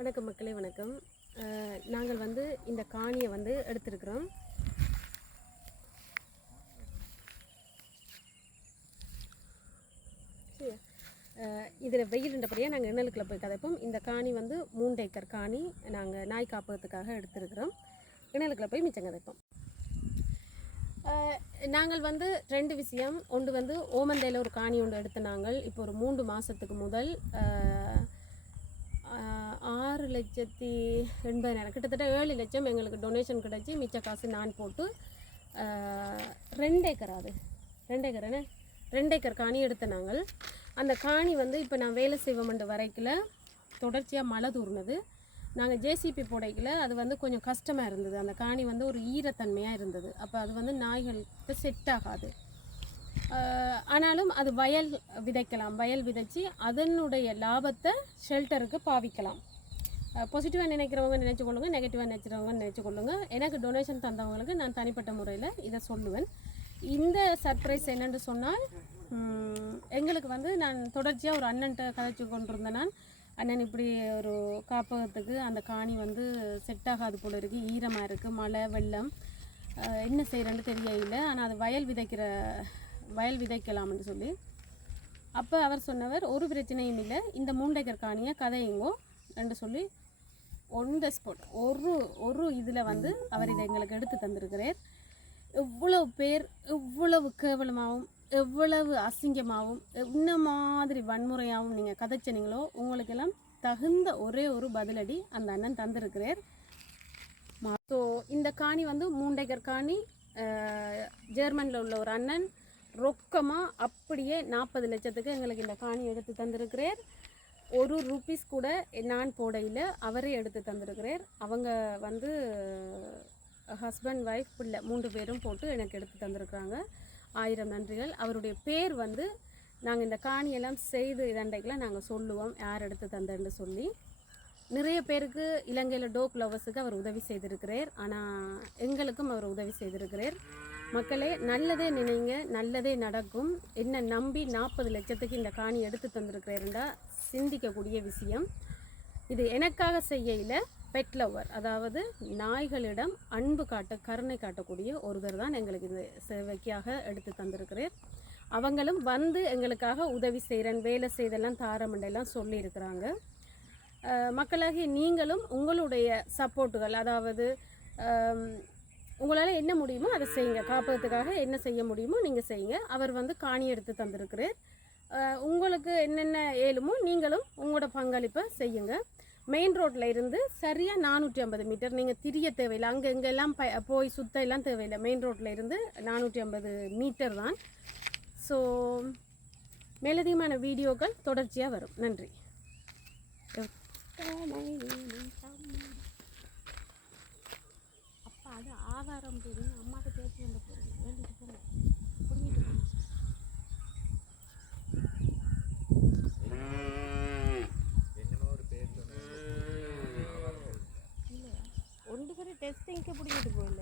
வணக்கம் மக்களே வணக்கம். நாங்கள் வந்து இந்த காணியை வந்து எடுத்திருக்கிறோம். இதில் வெயிலுன்றபடியாக நாங்கள் இணலுக்குள்ள போய் கதைப்போம். இந்த காணி வந்து மூன்று ஏக்கர் காணி நாங்கள் நாய் காப்பகத்துக்காக எடுத்திருக்கிறோம். இணலுக்குள்ள போய் மிச்சம் கதைப்போம். நாங்கள் வந்து ரெண்டு விஷயம். ஒன்று வந்து ஓமந்தையில் ஒரு காணி ஒன்று எடுத்த நாங்கள் இப்போ ஒரு மூன்று மாதத்துக்கு முதல் லட்சத்தி எண்பதாயிரம் கிட்டத்தட்ட ஏழு லட்சம் எங்களுக்கு டொனேஷன் கிடச்சி மிச்ச காசு நான் போட்டு ரெண்டு ஏக்கர் அது? ரெண்டு ஏக்கர் என்ன? ரெண்டு ஏக்கர் காணி எடுத்த நாங்கள். அந்த காணி வந்து இப்போ நான் வேலை செய்வோம்ன்ற வரைக்கில் தொடர்ச்சியாக மழை தூர்னது. நாங்கள் ஜேசிபி புடைக்கல அது வந்து கொஞ்சம் கஷ்டமாக இருந்தது. அந்த காணி வந்து ஒரு ஈரத்தன்மையாக இருந்தது. அப்போ அது வந்து நாய்களுக்கு செட் ஆகாது. ஆனாலும் அது வயல் விதைக்கலாம். வயல் விதைச்சி அதனுடைய லாபத்தை ஷெல்டருக்கு பாவிக்கலாம். பாசிட்டிவாக நினைக்கிறவங்க நினைச்சு கொள்ளுங்க நெகட்டிவாக நினைக்கிறவங்க நினைச்சு கொள்ளுங்க. எனக்கு டொனேஷன் தந்தவங்களுக்கு நான் தனிப்பட்ட முறையில் இதை சொல்லுவேன். இந்த சர்ப்ரைஸ் என்னென்று சொன்னால் எங்களுக்கு வந்து நான் தொடர்ச்சியாக ஒரு அண்ணன்ட்ட கதைச்சு கொண்டிருந்தேன் நான். அண்ணன் இப்படி ஒரு காப்பகத்துக்கு அந்த காணி வந்து செட் ஆகாது போல இருக்குது ஈரமாக இருக்குது மழை வெள்ளம். என்ன செய்கிறேன்னு தெரியல ஆனால் அது வயல் விதைக்கிற வயல் விதைக்கலாம்னு சொல்லி. அப்போ அவர் சொன்னவர் ஒரு பிரச்சனையும் இல்லை. இந்த மூண்டைக்கர் காணியை கதையுங்கோ என்று சொல்லி ஒன் த ஸ்பாட் ஒரு ஒரு இதில் வந்து அவர் இதை எங்களுக்கு எடுத்து தந்திருக்கிறார். எவ்வளவு பேர் எவ்வளவு கேவலமாகவும் எவ்வளவு அசிங்கமாகவும் என்ன மாதிரி வன்முறையாகவும் நீங்கள் கதைச்சினீங்களோ உங்களுக்கெல்லாம் தகுந்த ஒரே ஒரு பதிலடி அந்த அண்ணன் தந்திருக்கிறார். ஸோ இந்த காணி வந்து மூண்டைக்கர் காணி ஜெர்மனியில் உள்ள ஒரு அண்ணன் ரொக்கமாக அப்படியே நாற்பது லட்சத்துக்கு எங்களுக்கு இந்த காணி எடுத்து தந்திருக்கிறார். ஒரு ருபீஸ் கூட நான் போடையில் அவரே எடுத்து தந்திருக்கிறார். அவங்க வந்து ஹஸ்பண்ட் ஒய்ஃப் பிள்ளை மூன்று பேரும் போட்டு எனக்கு எடுத்து தந்திருக்கிறாங்க. ஆயிரம் நன்றிகள். அவருடைய பேர் வந்து நாங்கள் இந்த காணியெல்லாம் செய்து இதண்டைக்கெல்லாம் நாங்கள் சொல்லுவோம் யார் எடுத்து தந்தேன்னு சொல்லி. நிறைய பேருக்கு இலங்கையில் டோ லவர்ஸுக்கு அவர் உதவி செய்திருக்கிறார். ஆனால் எங்களுக்கும் அவர் உதவி செய்திருக்கிறார். மக்களே நல்லதே நினைங்க நல்லதே நடக்கும். என்ன நம்பி நாற்பது லட்சத்துக்கு இந்த காணி எடுத்து தந்திருக்கிறேன்டா சிந்திக்கக்கூடிய விஷயம். இது எனக்காக செய்யல பெட் லவர் அதாவது நாய்களிடம் அன்பு காட்ட கருணை காட்டக்கூடிய ஒருவர் தான் எங்களுக்கு இந்த சேவைக்காக எடுத்து தந்திருக்கிறேன். அவங்களும் வந்து எங்களுக்காக உதவி செய்கிறேன் வேலை செய்தெல்லாம் தாரமண்டையெல்லாம் சொல்லியிருக்கிறாங்க. அஹ் மக்களாகிய நீங்களும் உங்களுடைய சப்போர்ட்டுகள் அதாவது உங்களால் என்ன முடியுமோ அதை செய்யுங்க. காப்பகத்துக்காக என்ன செய்ய முடியுமோ நீங்கள் செய்யுங்க. அவர் வந்து காணி எடுத்து தந்திருக்கிறார். உங்களுக்கு என்னென்ன ஏழுமோ நீங்களும் உங்களோட பங்களிப்பை செய்யுங்க. மெயின் ரோட்டில் இருந்து சரியாக நானூற்றி ஐம்பது மீட்டர். நீங்கள் திரிய தேவையில்லை. அங்கே இங்கெல்லாம் ப போய் சுத்த எல்லாம் தேவையில்லை. மெயின் ரோட்டில் இருந்து நானூற்றி ஐம்பது மீட்டர் தான். ஸோ மேலதிகமான வீடியோக்கள் தொடர்ச்சியாக வரும். நன்றி. இல்லையா ஒன்று பேர் டெஸ்டிங்க்கு பிடிக்கிட்டு போயில